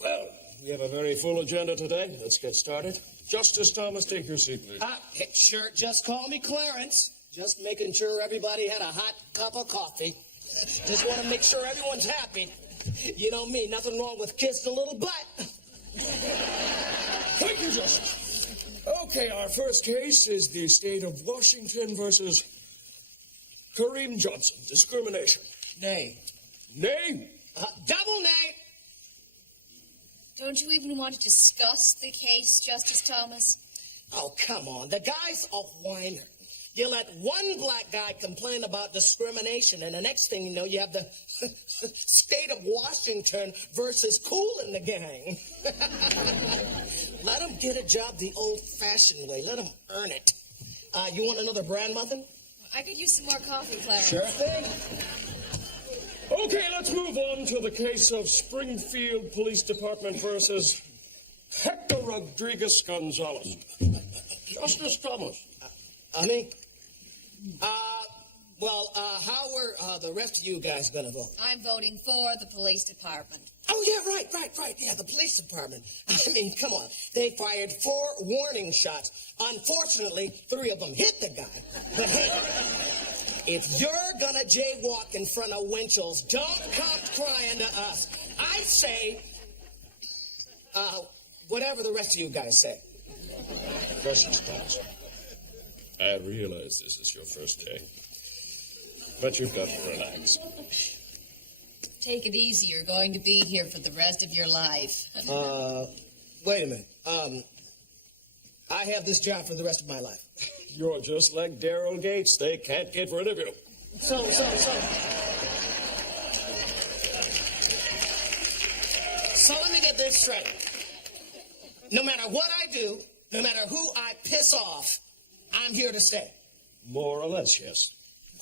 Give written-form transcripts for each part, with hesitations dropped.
Well, we have a very full agenda today. Let's get started. Justice Thomas, take your seat, please. Sure, just call me Clarence. Just making sure everybody had a hot cup of coffee. Just want to make sure everyone's happy. You know me, nothing wrong with kissing a little butt. Thank you, Justice. Okay, our first case is the state of Washington versus Kareem Johnson. Discrimination. Nay. Nay? Double nay. Don't you even want to discuss the case, Justice Thomas? Oh, come on. The guy's a whiner. You let one black guy complain about discrimination, and the next thing you know, you have the state of Washington versus Cool in the Gang. Let him get a job the old-fashioned way. Let him earn it. You want another brand muffin? I could use some more coffee, Clarence. Sure thing. Okay, let's move on to the case of Springfield Police Department versus Hector Rodriguez Gonzalez. Justice Thomas. Honey? How were the rest of you guys going to vote? I'm voting for the police department. Oh, yeah, right. Yeah, the police department. I mean, come on. They fired 4 warning shots. Unfortunately, 3 of them hit the guy. But hey, if you're going to jaywalk in front of Winchell's, don't come crying to us. I say, whatever the rest of you guys say. Justice Thomas. I realize this is your first day, but you've got to relax. Take it easy. You're going to be here for the rest of your life. Wait a minute. I have this job for the rest of my life. You're just like Daryl Gates. They can't get rid of you. So. So let me get this straight. No matter what I do, no matter who I piss off, I'm here to stay. More or less, yes.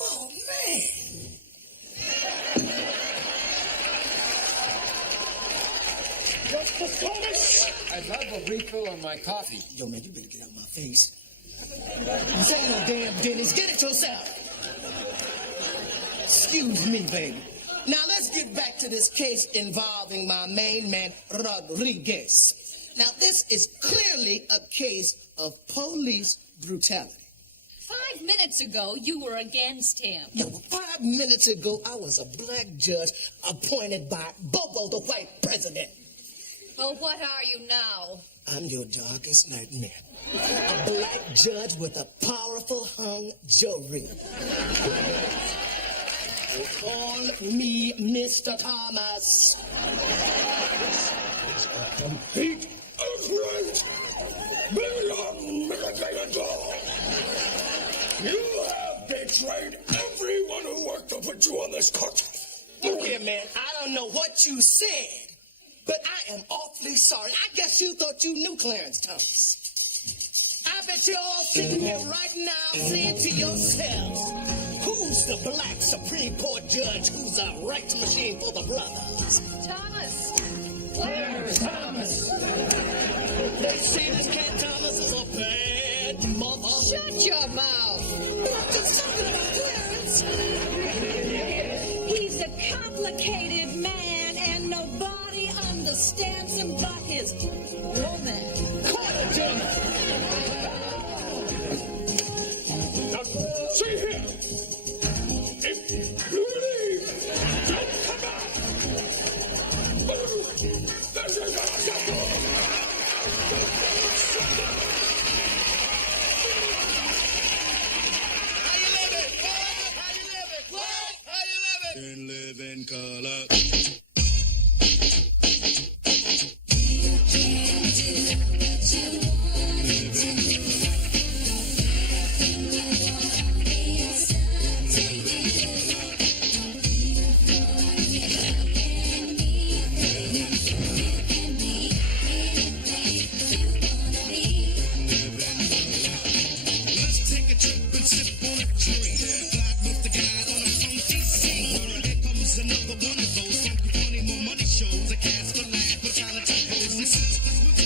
Oh, man. Justice Thomas! I'd love a refill on my coffee. Yo, man, you better get out of my face. This ain't no damn Denny's. Get it yourself. Excuse me, baby. Now, let's get back to this case involving my main man, Rodriguez. Now, this is clearly a case of police brutality. 5 minutes ago, you were against him. No, 5 minutes ago, I was a black judge appointed by Bobo, the white president. Well, what are you now? I'm your darkest nightmare. A black judge with a powerful hung jury. Call me Mr. Thomas. Complete outrage! Beyond mitigated. You have betrayed everyone who worked to put you on this court. Look here, man, I don't know what you said, but I am awfully sorry. I guess you thought you knew Clarence Thomas. I bet you're all sitting here right now saying to yourselves, who's the black Supreme Court judge who's a rights machine for the brothers? Thomas! Where's Thomas? They say this cat Thomas is a bad mother. Shut your mouth! I'm just talking about Clarence. He's a complicated man, and nobody understands him but his woman. Quarter German. Now, see here. If you leave, don't come back. This is unacceptable. How you living? What? How you living? What? How you living? And live in color. Let's take a trip and sip on a tree. Fly with the guide on a funky scene. Here comes another one of those funky, funny, more money shows. A cast for life, for talent to pose.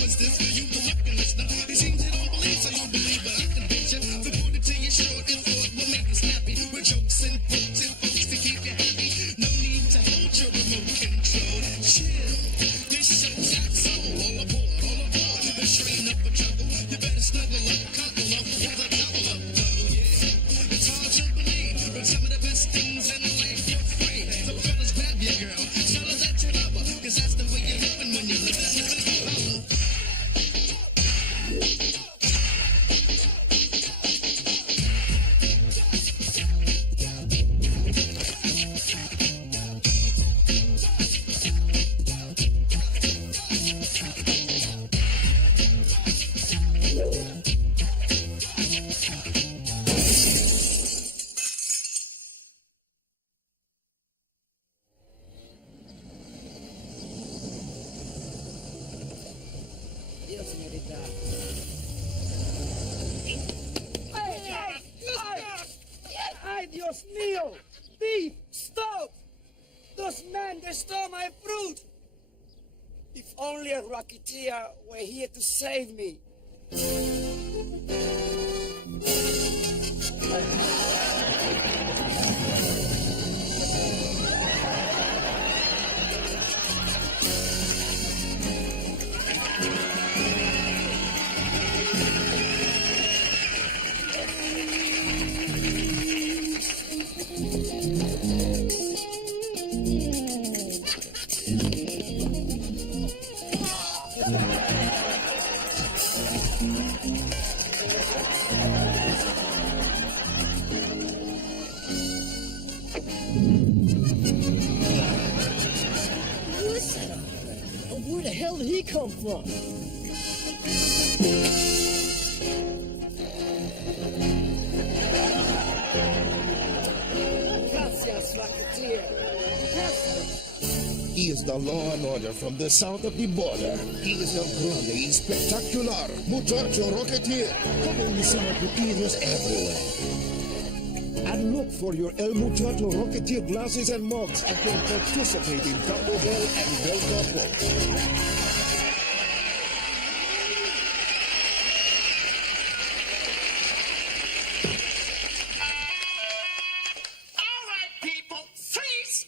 What's this for you, the fucking listener? It seems you don't believe, so you believe, but I can bet you. The put it to you short and thought will make you snappy. With jokes and quotes and folks to keep you happy. No need to Thief! Stop! Those men, they stole my fruit! If only a rocketeer were here to save me. Where the hell did he come from? Gracias, rocketeer. He is the law and order from the south of the border. He is El Grande y Spectacular, Muchacho Rocketeer. Come in some rocketeers everywhere. And look for your El Muchacho Rocketeer glasses and mugs and can participate in Taco Bell and Bell Taco. All right, people, freeze!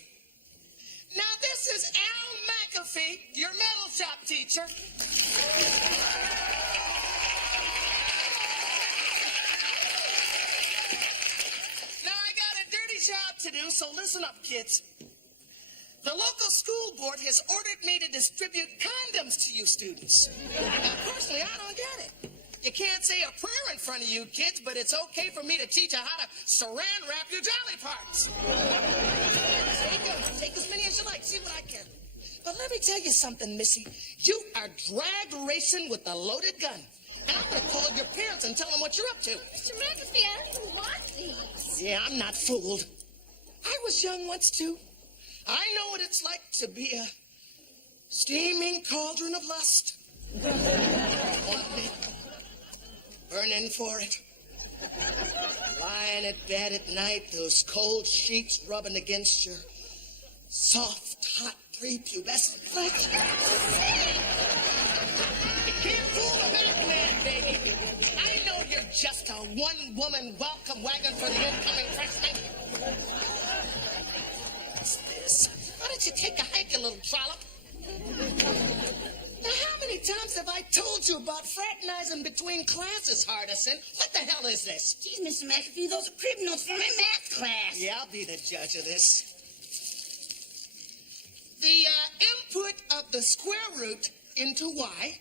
Now, this is Al McAfee, your metal shop teacher. Now, I got a dirty job to do, so listen up, kids. The local school board has ordered me to distribute condoms to you students. Now, personally, I don't get it. You can't say a prayer in front of you kids, but it's okay for me to teach you how to saran wrap your jolly parts. There you go. Take as many as you like. See what I can. But let me tell you something, Missy. You are drag racing with a loaded gun. And I'm going to call your parents and tell them what you're up to. Mr. McAfee, I don't even want these. Yeah, I'm not fooled. I was young once, too. I know what it's like to be a steaming cauldron of lust. Want me? Burning for it. Lying at bed at night, those cold sheets rubbing against your soft, hot, prepubescent flesh. You can't fool the Batman, baby. I know you're just a one-woman welcome wagon for the incoming freshman. What's this? Why don't you take a hike, you little trollop? Now, how many times have I told you about fraternizing between classes, Hardison? What the hell is this? Geez, Mr. McAfee, those are crib notes from my math class. Yeah, I'll be the judge of this. The input of the square root into y,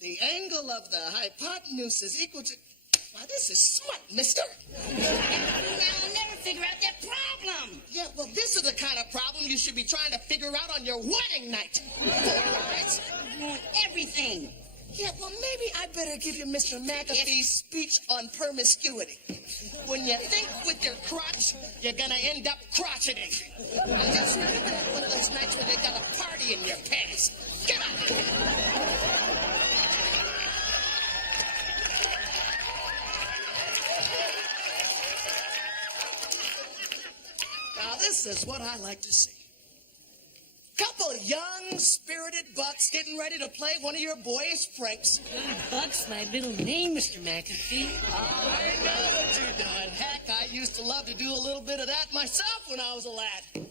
the angle of the hypotenuse is equal to... Why, this is smart, mister. I'll never figure out that problem. Yeah, well, this is the kind of problem you should be trying to figure out on your wedding night. Right? You want everything. Yeah, well, maybe I better give you Mr. McAfee's speech on promiscuity. When you think with your crotch, you're gonna end up crotcheting. I just remember one of those nights when they got a party in your pants. Get out of here. Now, this is what I like to see. Couple young, spirited bucks getting ready to play one of your boyish pranks. Buck's my middle name, Mr. McAfee. I know what you're doing. Heck, I used to love to do a little bit of that myself when I was a lad.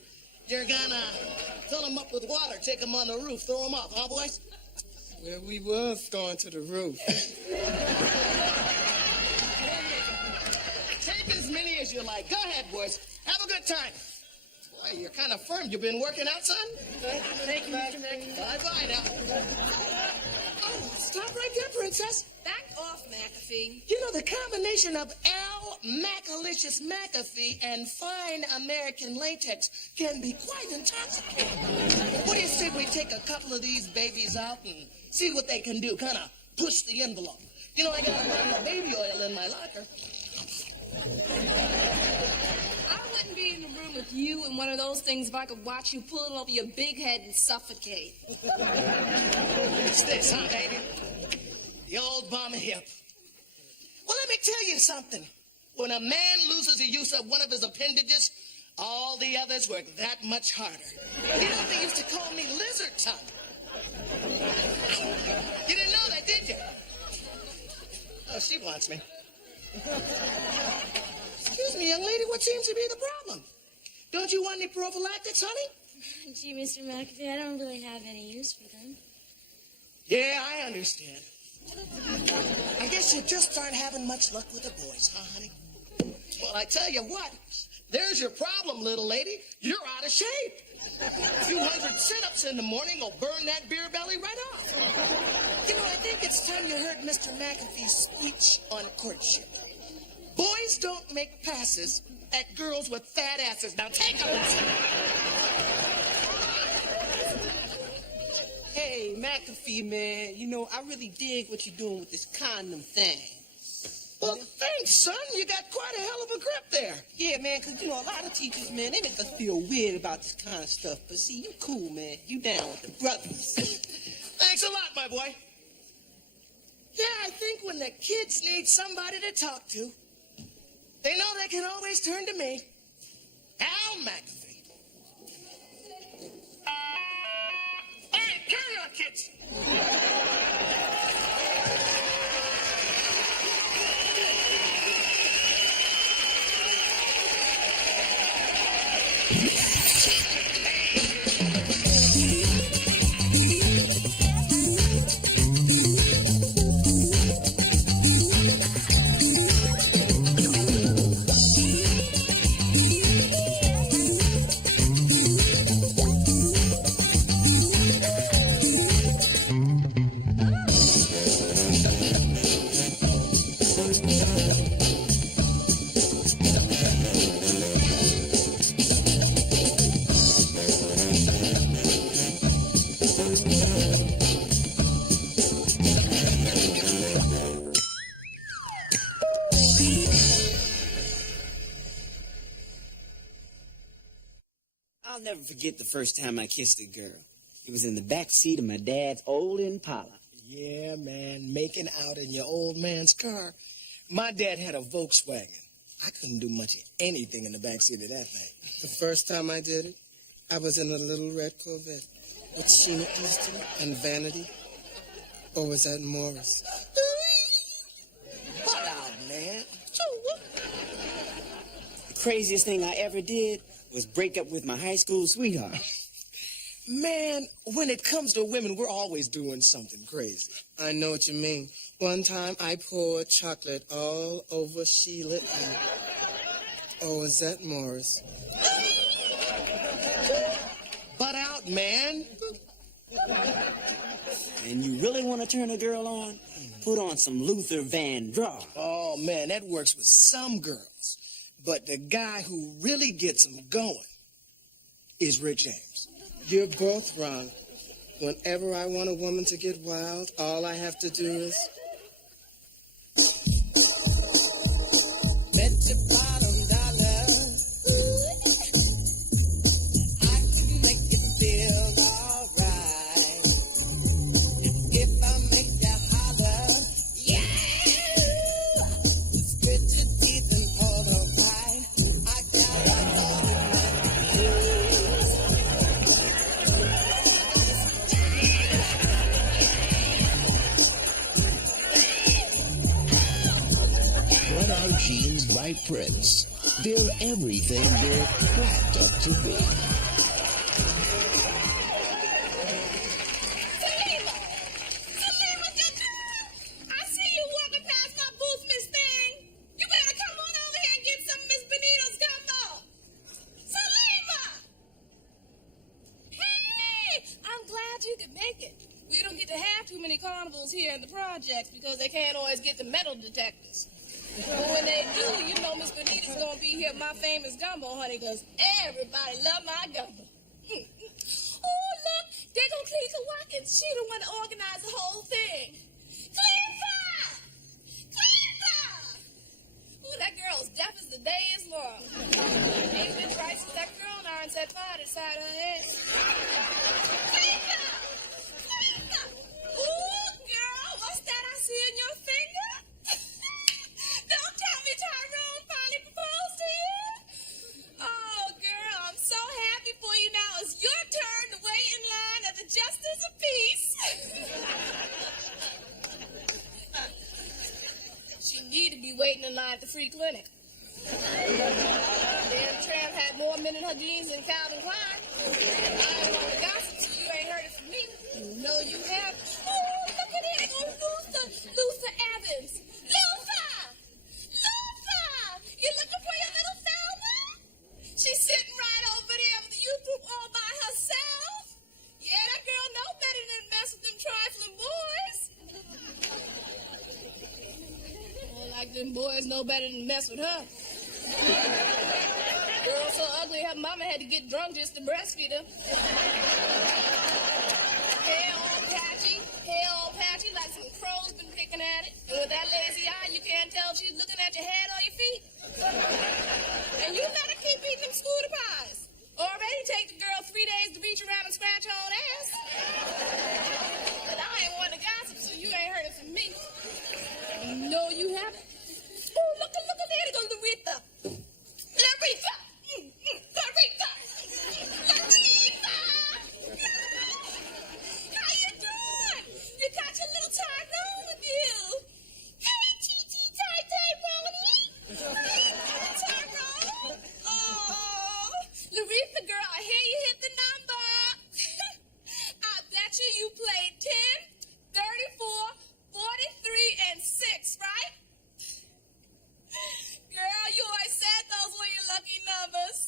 You're gonna fill them up with water, take them on the roof, throw them off, huh, boys? Well, we was going to the roof. Take as many as you like. Go ahead, boys. Have a good time. Boy, you're kind of firm. You been working out, son? Thank you, Mr. McAfee. Bye-bye now. Oh, stop right there, princess. Back off, McAfee. You know, the combination of Al Macalicious McAfee and fine American latex can be quite intoxicating. What do you say we take a couple of these babies out and see what they can do? Kind of push the envelope. You know, I got a bottle of baby oil in my locker. I wouldn't be in the room with you and one of those things if I could watch you pull it over your big head and suffocate. It's this, huh, baby? The old bomber hip. Well, let me tell you something. When a man loses the use of one of his appendages, all the others work that much harder. You know, they used to call me lizard tongue. You didn't know that, did you? Oh, she wants me. Excuse me, young lady, what seems to be the problem? Don't you want any prophylactics, honey? Gee, Mr. McAfee, I don't really have any use for them. Yeah, I understand. I guess you just aren't having much luck with the boys, huh, honey? Well, I tell you what, there's your problem, little lady. You're out of shape. A few hundred sit-ups in the morning will burn that beer belly right off. You know, I think it's time you heard Mr. McAfee's speech on courtship. Boys don't make passes at girls with fat asses. Now take a listen. Hey, McAfee, man, you know, I really dig what you're doing with this condom thing. Well, thanks, son. You got quite a hell of a grip there. Yeah, man, because, you know, a lot of teachers, man, they make us feel weird about this kind of stuff. But see, you cool, man. You down with the brothers. Thanks a lot, my boy. Yeah, I think when the kids need somebody to talk to, they know they can always turn to me, Al McAfee. All right, carry on, kids. I'll never forget the first time I kissed a girl. It was in the back seat of my dad's old Impala. Yeah, man, making out in your old man's car. My dad had a Volkswagen. I couldn't do much of anything in the backseat of that thing. The first time I did it, I was in a little red Corvette with Sheena Easton and Vanity. Or was that Morris? What out, man? The craziest thing I ever did was break up with my high school sweetheart. Man, when it comes to women, we're always doing something crazy. I know what you mean. One time I poured chocolate all over Sheila and... Oh, was that Morris? Butt out, man. And you really want to turn a girl on? Put on some Luther Vandross. Oh, man, that works with some girls. But the guy who really gets them going is Rick James. You're both wrong. Whenever I want a woman to get wild, all I have to do is... Bet your bottom dollar I can make you feel alright. If I make you holler, yeah! Just grit your teeth and hold on tight. I got all the What are jeans by Prince? They're everything they're cracked up to be. I see you walking past my booth, Miss Thing. You better come on over here and get some of Miss Benito's gumbo. Salima! Hey, I'm glad you could make it. We don't get to have too many carnivals here in the projects because they can't always get the metal detectors. But when they do, you know Miss Benita's gonna be here with my famous gumbo, honey, because everybody love my gumbo. Oh, look, there go Cleesa Watkins. She the one that organized the whole thing. Cleesa! Cleesa! Ooh, that girl's deaf as the day is long. Ain't been right since that girl iron set fire to the side of her head. Cleesa! Cleesa! Ooh, girl, what's that I see in your finger? Don't tell me Tyrone free clinic. Damn tramp had more men in her jeans than Calvin Klein. I ain't want to gossip, so you ain't heard it from me. No, you have. Oh, look at it. There goes Luther Evans. Luther! You looking for your little Selma? She's sitting right over there with the youth group all by herself. Yeah, that girl know better than mess with them trifling boys. More like them boys know better than mess with her. Girl so ugly, her mama had to get drunk just to breastfeed her. Hair all patchy, like some crows been picking at it. And with that lazy eye, you can't tell if she's looking at your head or your feet. And you let her keep eating them scooter pies. Already take the girl 3 days to reach around and scratch her own ass. But I ain't want to gossip, so you ain't heard it from me. No, you haven't. Oh, look at there. There goes Larita. Larita! How you doing? You got your little Tyrone with you. Hey, Tyrone. Tyrone? Oh, Larita, girl, I hear you hit the number. I bet you played 10, 34, 43, and 6, right? Girl, you always said those were your lucky numbers.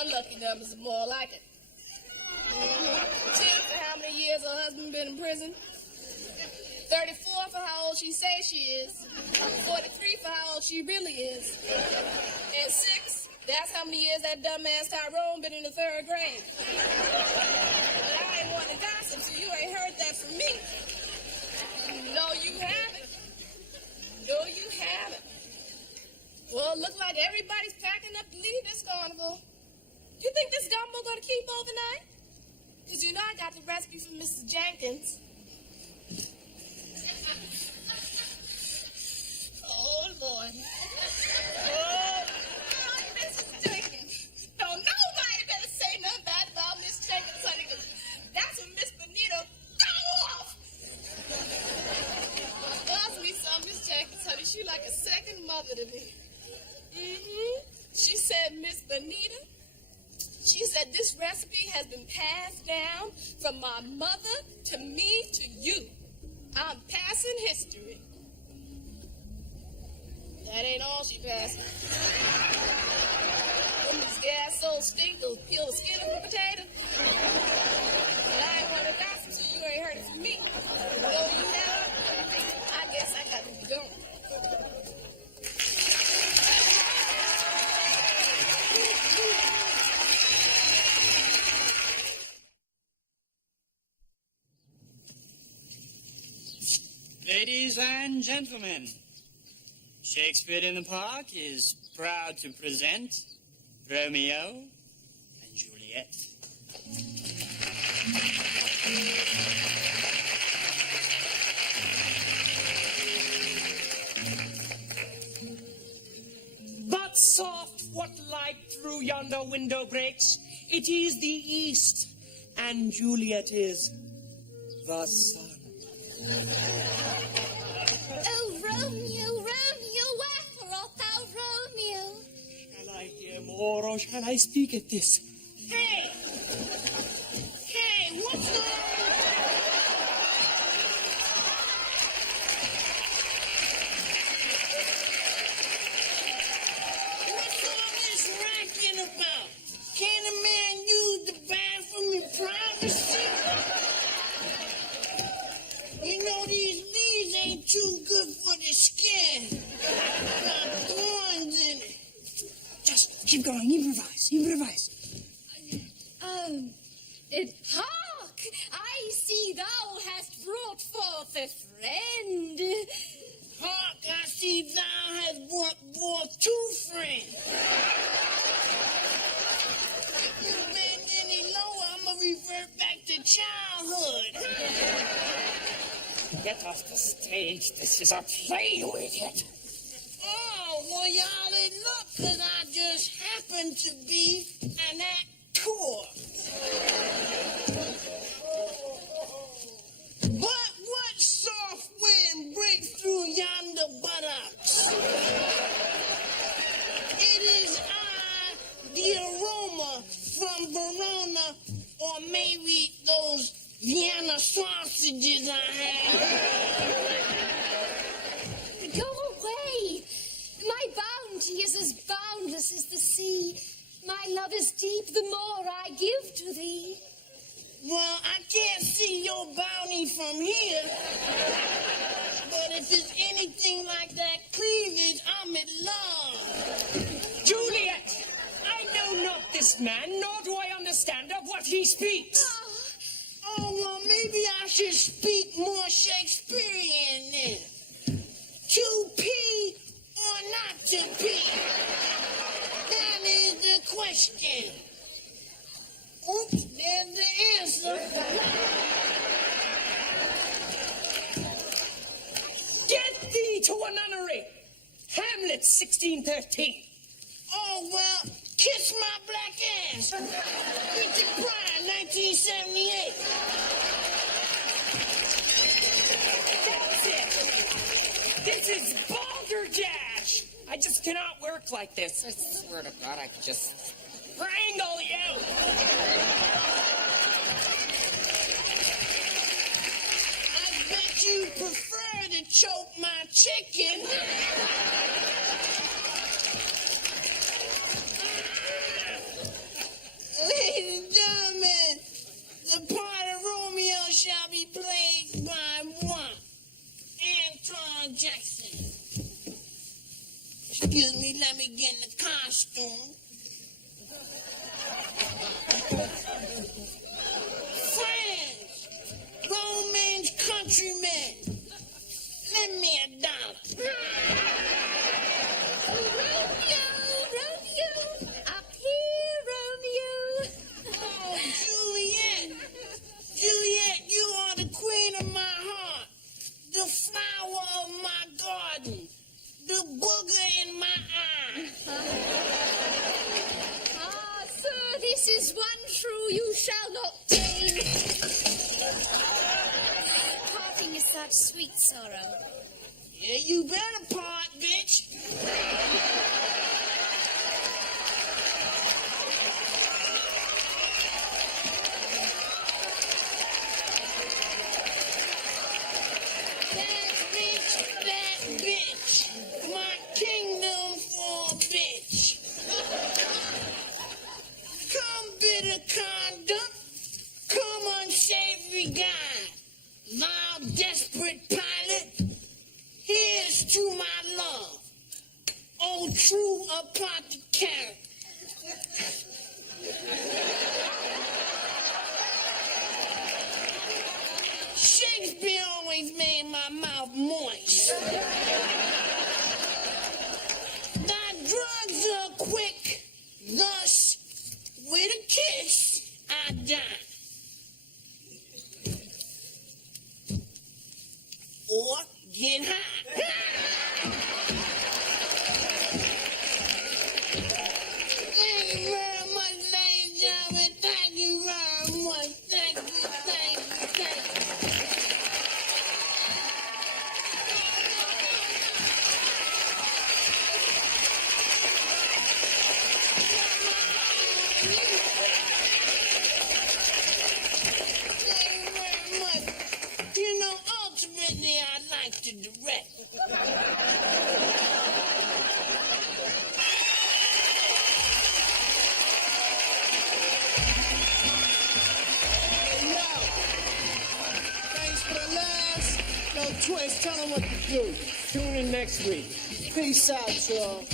Unlucky numbers are more like it. 10 for how many years her husband been in prison. 34 for how old she say she is. 43 for how old she really is. And 6, that's how many years that dumbass Tyrone been in the 3rd grade. But I ain't want to gossip, so you ain't heard that from me. No, you haven't. No, you haven't. Well, it look like everybody's packing up to leave this carnival. You think this gumbo gonna keep overnight? Because you know I got the recipe from Mrs. Jenkins. Oh, Lord. Oh, Mrs. Jenkins. Don't nobody better say nothing bad about Miss Jenkins, honey, because that's when Miss Bonita go off. Loves me some Miss Jenkins, honey. She like a second mother to me. She said, Miss Bonita, she said this recipe has been passed down from my mother to me to you. I'm passing history. That ain't all she passed. When these gas so stink, they'll peel the skin off a potato. But I ain't want to gossip, so you ain't heard it from me. No, you haven't. I guess I got to be going. Ladies and gentlemen, Shakespeare in the Park is proud to present Romeo and Juliet. But soft, what light through yonder window breaks? It is the east, and Juliet is the sun. Oh, Romeo, wherefore art thou Romeo? Shall I hear more, or shall I speak at this? Hey! Hey, what's going on? What's all this racking about? Can a man use the bathroom in privacy? You know these leaves ain't too good for the skin. Got thorns in it. Just keep going, improvise. Hark! I see thou hast brought forth a friend. Hark, I see thou hast brought forth 2 friends. If you bend any lower, I'ma revert back to childhood. Get off the stage. This is a play, you idiot. Oh, well, y'all didn't look, 'cause I just happen to be an actor. Well, I can't see your bounty from here. But if it's anything like that cleavage, I'm in love. Juliet, I know not this man, nor do I understand of what he speaks. Oh, well, maybe I should speak more Shakespearean then. To pee or not to pee? That is the question. Oops, there's the answer. Get thee to a nunnery. Hamlet 1613. Oh, well, kiss my black ass. Richard Pryor, 1978. That's it. This is balderdash. I just cannot work like this. I swear to God, I could just strangle you. I bet you prefer to choke my chicken. Ladies and gentlemen, the part of Romeo shall be played by one, Anton Jackson. Excuse me, let me get in the costume. Friends, Romans, countrymen, lend me $1. Romeo, up here, Romeo. Oh, Juliet, you are the queen of my heart, the flower of my garden, the booger in my eye. Ah, sir, this is one true you shall not tame. Parting is such sweet sorrow. Yeah, you better part, bitch. That bitch. My kingdom for a bitch. Come, bitter conduct. Come, unsavory guy. Thou desperate pilot. Here's to my love. Oh, true apothecary. Shakespeare always made my mouth moist. Thy drugs are quick, thus, with a kiss, I die. Or get high. Thank you very much, ladies and gentlemen. Thank you very much. Thank you, thank you, thank you. Thank you very much. You know, ultimately, I like to direct. Thanks for the laughs. No twist. Tell them what to do. Tune in next week. Peace out, y'all.